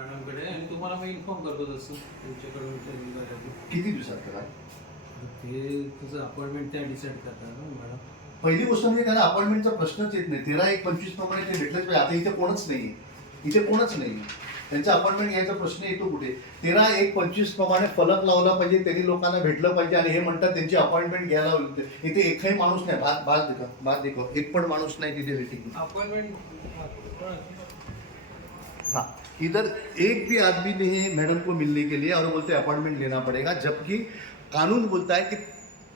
मॅडमकडे आणि तुम्हाला मी इन्फॉर्म करतो तसं तुमच्याकडून ट्रेनिंग करायला. किती दिवसात करा? ते तुझं अपॉइंटमेंट त्या डिसाईड करतात ना मॅडम. पहिली गोष्ट म्हणजे त्याला अपॉइंटमेंटचा प्रश्नच येत नाही. 13/1/25 प्रमाणे ते भेटलंच पाहिजे. आता इथे कोणच नाही, इथे कोणच नाही. त्यांचा अपॉइंटमेंट घ्यायचा प्रश्न येतो कुठे? 13/1/25 प्रमाणे फलक लावला पाहिजे, त्यांनी लोकांना भेटलं पाहिजे आणि हे म्हणतात त्यांची अपॉइंटमेंट घ्यायला लावली. इथे एकही माणूस नाही. बात देखो एक पण माणूस नाही तिथे वेटिंग. अपॉइंटमेंट हाँ, इधर एक भी आदमी नहीं है मैडम को मिलने के लिए और बोलते अपॉइंटमेंट लेना पड़ेगा, जबकि कानून बोलता है कि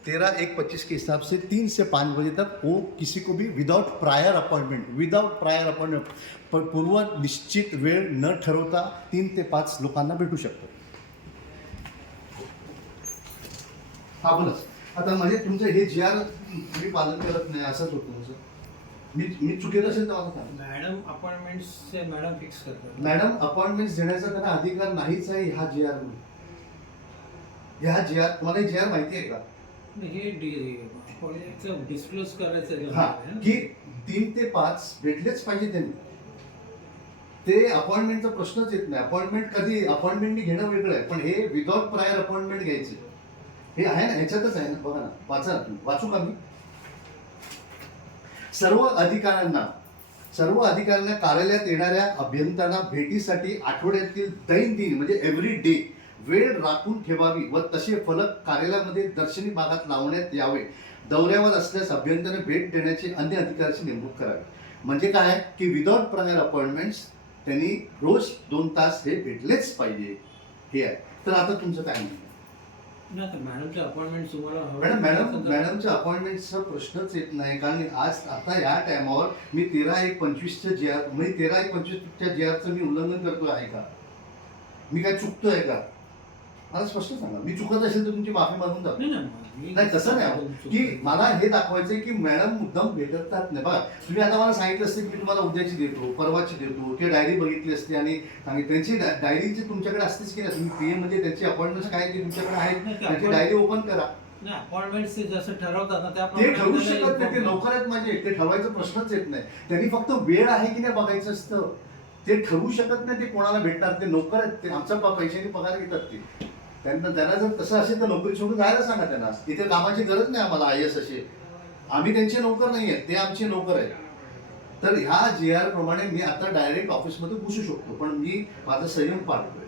13/1/25 के हिसाब से 3 से 5 बजे तक वो किसी को भी विदाउट प्रायर अपॉइंटमेंट पूर्व निश्चित वेळ न ठरवता 3 ते 5 लोकांना भेटू शकतो. हा बोलच आता म्हणजे तुमचं हे जी आर तुम्ही पालन करत नाही असंच होतं तुमचं. मी चुकीचं असेल तर मला सांगा. मॅडम अपॉइंटमेंट्स मॅडम फिक्स करतात. मॅडम अपॉइंटमेंट देण्याचा त्यांना अधिकार नाहीच आहे ह्या जी आर तुम्हाला जी आर माहिती आहे का? हे अपॉइंटमेंटचं डिस्क्लोज करायचं हा आहे की 3 ते 5 भेटलेच पाहिजे त्यांनी. ते अपॉइंटमेंटचा प्रश्नच येत नाही. अपॉइंटमेंट कधी अपॉइंटमेंटनी घेणं वेगळं आहे, पण हे विदाउट प्रायर अपॉइंटमेंट घ्यायचे हे आहे ना, ह्याच्यातच आहे ना. बघा ना, वाचू का मी? सर्व अधिकाऱ्यांना कार्यालयात येणाऱ्या अभियंत्यांना भेटीसाठी आठवड्यातील दैनंदिन म्हणजे एव्हरी डे वेळ राखून ठेवावी व तसे फलक कार्यालयामध्ये दर्शनी भागात लावण्यात यावे. दौऱ्यावर असल्यास अभियंत्याने भेट देण्याची अन्य अधिकाऱ्याची नेमणूक करावी. म्हणजे काय की विदाउट प्रायर अपॉइंटमेंट्स त्यांनी रोज 2 तास हे भेटलेच पाहिजे हे आहे. तर आता तुमचं काय म्हणणं? मॅडमचे अपॉइंटमेंट तुम्हाला मॅडमच्या अपॉइंटमेंटचा प्रश्नच येत नाही. कारण आता या टायमावर मी 13/1/25च्या जी आर म्हणजे 13/1/25च्या जी आरचं मी उल्लंघन करतोय आहे का? मी काय चुकतोय का? मला स्पष्ट सांगा. मी चुकत असेल तर तुमची माफी मागून जातो. नाही तसं नाही की मला हे दाखवायचंय की मॅडम मुद्दाम भेटतात नाही. बघा तुम्ही आता मला सांगितलं असतं की मी तुम्हाला उद्याची देतो, परवाची देतो, ते डायरी बघितली असते आणि त्यांची डायरीची तुमच्याकडे असतेच की नाही. तुम्ही पीएम म्हणजे त्यांची अपॉइंटमेंट काय ते तुमच्याकडे आहेत, त्यांची डायरी ओपन करा. अपॉइंटमेंट जसं ठरवतात ना ते ठरवू शकत नाही. ते लवकर आहेत माझे, ते ठरवायचा प्रश्नच येत नाही. त्यांनी फक्त वेळ आहे की नाही बघायचं असतं. ते ठरवू शकत नाही ते कोणाला भेटणार. ते नोकर आहेत, ते आमच्या पैशाने पगार घेतात. ते त्यांना जर तसं असेल तर नोकरी सोडून जायला सांगा त्यांना. इथे कामाची गरज नाही आम्हाला IAS असे. आम्ही त्यांचे नोकर नाही आहेत, ते आमचे नोकर आहेत. तर ह्या GR प्रमाणे मी आता डायरेक्ट ऑफिसमध्ये घुसू शकतो, पण मी माझा संयम पाळतोय.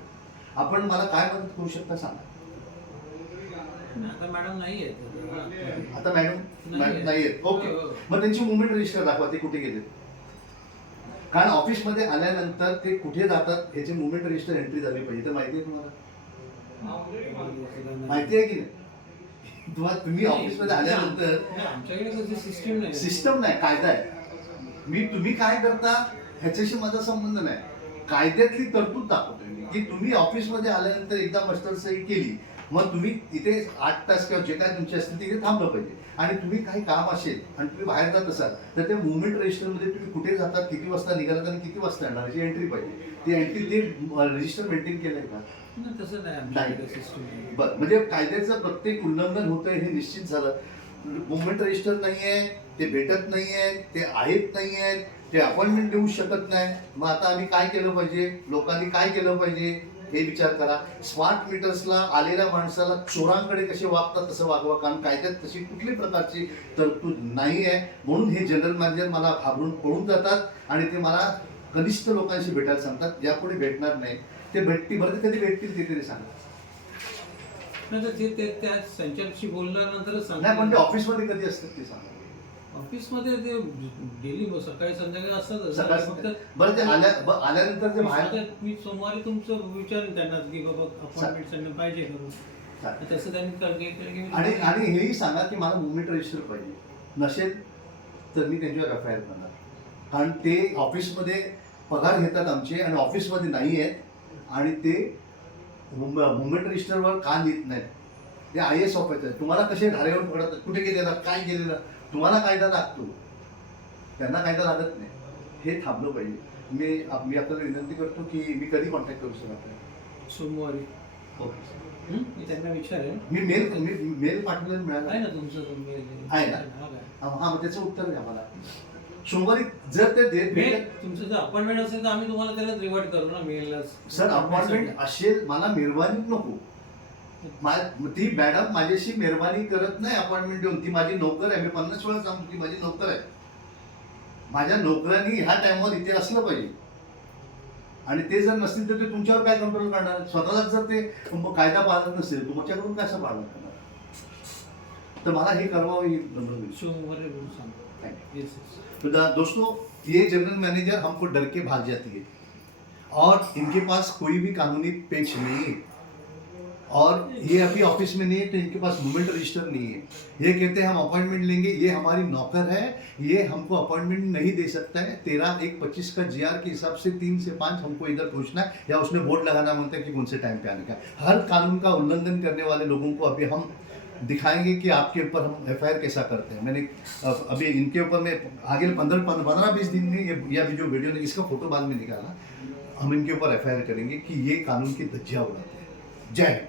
आपण मला काय मदत करू शकता सांगा. आता मॅडम नाही आहेत. आता मॅडम नाही आहेत. ओके, मग त्यांची मुवमेंट रजिस्टर दाखवा, ते कुठे गेले. कारण ऑफिसमध्ये आल्यानंतर ते कुठे जातात ह्याची मुवमेंट रजिस्टर एंट्री झाली पाहिजे. तर माहिती आहे तुम्हाला? माहिती आहे की नाही? तुम्ही ऑफिसमध्ये आल्यानंतर आमच्याकडे सिस्टम नाही, कायदा आहे. तुम्ही काय करता ह्याच्याशी माझा संबंध नाही. कायद्यातली तरतूद दाखवतोय मी की तुम्ही ऑफिसमध्ये आल्यानंतर एकदा मस्टर सही केली, मग तुम्ही तिथे 8 तास किंवा जे काय तुमचे असतील तिथे थांबलं पाहिजे. आणि तुम्ही काही काम असेल आणि तुम्ही बाहेर जात असाल तर त्या मुवमेंट रजिस्टरमध्ये तुम्ही कुठे जातात, किती वाजता निघालात आणि किती वाजता येणार याची एंट्री पाहिजे. ती एंट्री ते रजिस्टर मेंटेन केलंय का? तसं नाही. बरं, म्हणजे कायद्याचं प्रत्येक उल्लंघन होतंय हे निश्चित झालं. मुवमेंट रजिस्टर नाहीये, ते भेटत नाहीये, ते आहेत नाहीये, ते अपॉइंटमेंट देऊ शकत नाही. मग आता आम्ही काय केलं पाहिजे, लोकांनी काय केलं पाहिजे हे विचार करा. स्मार्ट मीटर्सला आलेल्या माणसाला चोरांकडे कसे वागतात तसं वागवा. कारण कायद्यात तशी कुठली प्रकारची तरतूद नाही आहे. म्हणून हे जनरल मॅनेजर मला घाबरून पळून जातात आणि ते मला कनिष्ठ लोकांशी भेटायला सांगतात. यापुढे भेटणार नाही. ते भेटतील, बरं कधी भेटतील ते तरी सांगा. त्यांच्याशी बोलल्यानंतरच सांगा. नाही, पण ते ऑफिसमध्ये कधी असतात ते सांगा. ऑफिसमध्ये ते डेली सकाळी संध्याकाळी असतात. फक्त बरं ते आल्यानंतर ते बाहेर. मी सोमवारी तुमचं विचारेन त्यांना की बाबा अपॉइंटमेंट पाहिजे करून. तसं त्यांनी आणि हेही सांगा की मला मुवमेंट रजिस्टर पाहिजे. नसेल तर मी त्यांच्यावर FIR करणार. कारण ते ऑफिसमध्ये पगार घेतात आमचे आणि ऑफिसमध्ये नाही आहेत आणि ते मुवमेंट रजिस्टरवर का लिहित नाहीत. ते IAS ऑफिसर आहे. तुम्हाला कसे धारेवर पडतात, कुठे गेलेला, काय गेलेला, तुम्हाला कायदा लागतो, त्यांना कायदा लागत नाही. हे थांबलं पाहिजे. मी आपल्याला विनंती करतो की मी कधी कॉन्टॅक्ट करू शकतो? सोमवारी. ओके, मी त्यांना विचारेन. मी मेल पाठवलेलं मिळालं आहे ना तुमचं मेल आहे ना? हां, मग त्याचं उत्तर द्या मला. सोमवारी जर ते तुमचं जर अपॉइंटमेंट असेल तर आम्ही तुम्हाला त्याला रिवर्ट करू ना मेलला. सर अपॉइंटमेंट असेल, मला मेहरबानी नको. ती मॅडम माझ्याशी मेहरबानी करत नाही अपॉइंटमेंट देऊन. ती माझी नोकर आहे. मी 50 वेळा सांगतो ती माझी नोकर आहे. माझ्या नोकरांनी ह्या टाइमवर इथे असलं पाहिजे. आणि ते जर नसतील तर ते तुमच्यावर काय कंट्रोल करणार? स्वतःलाच जर ते कायदा पाळत नसेल तुमच्याकडून कसं पालन करणार? तर मला हे करावं ही सोमवारी बोलून सांगतो. तो दोस्तों, ये जनरल मैनेजर हमको डर के भाग जाती है और इनके पास कोई भी कानूनी पेच नहीं है और ये अभी ऑफिस में नहीं है तो इनके पास मूवमेंट रजिस्टर नहीं है. ये कहते हैं हम अपॉइंटमेंट लेंगे. ये हमारी नौकर है, ये हमको अपॉइंटमेंट नहीं दे सकता है. 13/1/25 का जीआर के हिसाब से 3 से 5 हमको इधर पहुंचना है या उसने बोर्ड लगाना मांगता है कि कौन से टाइम पे आने का. हर कानून का उल्लंघन करने वाले लोगों को अभी हम दिखाएंगे कि आपके ऊपर हम FIR कैसा करते हैं. मैंने अभी इनके ऊपर में आगे 15-20 दिन में ये अभी जो वीडियो ने इसका फोटो बाद में निकाला, हम इनके ऊपर FIR करेंगे कि ये कानून की धज्जियां उड़ाते हैं. जय हिंद.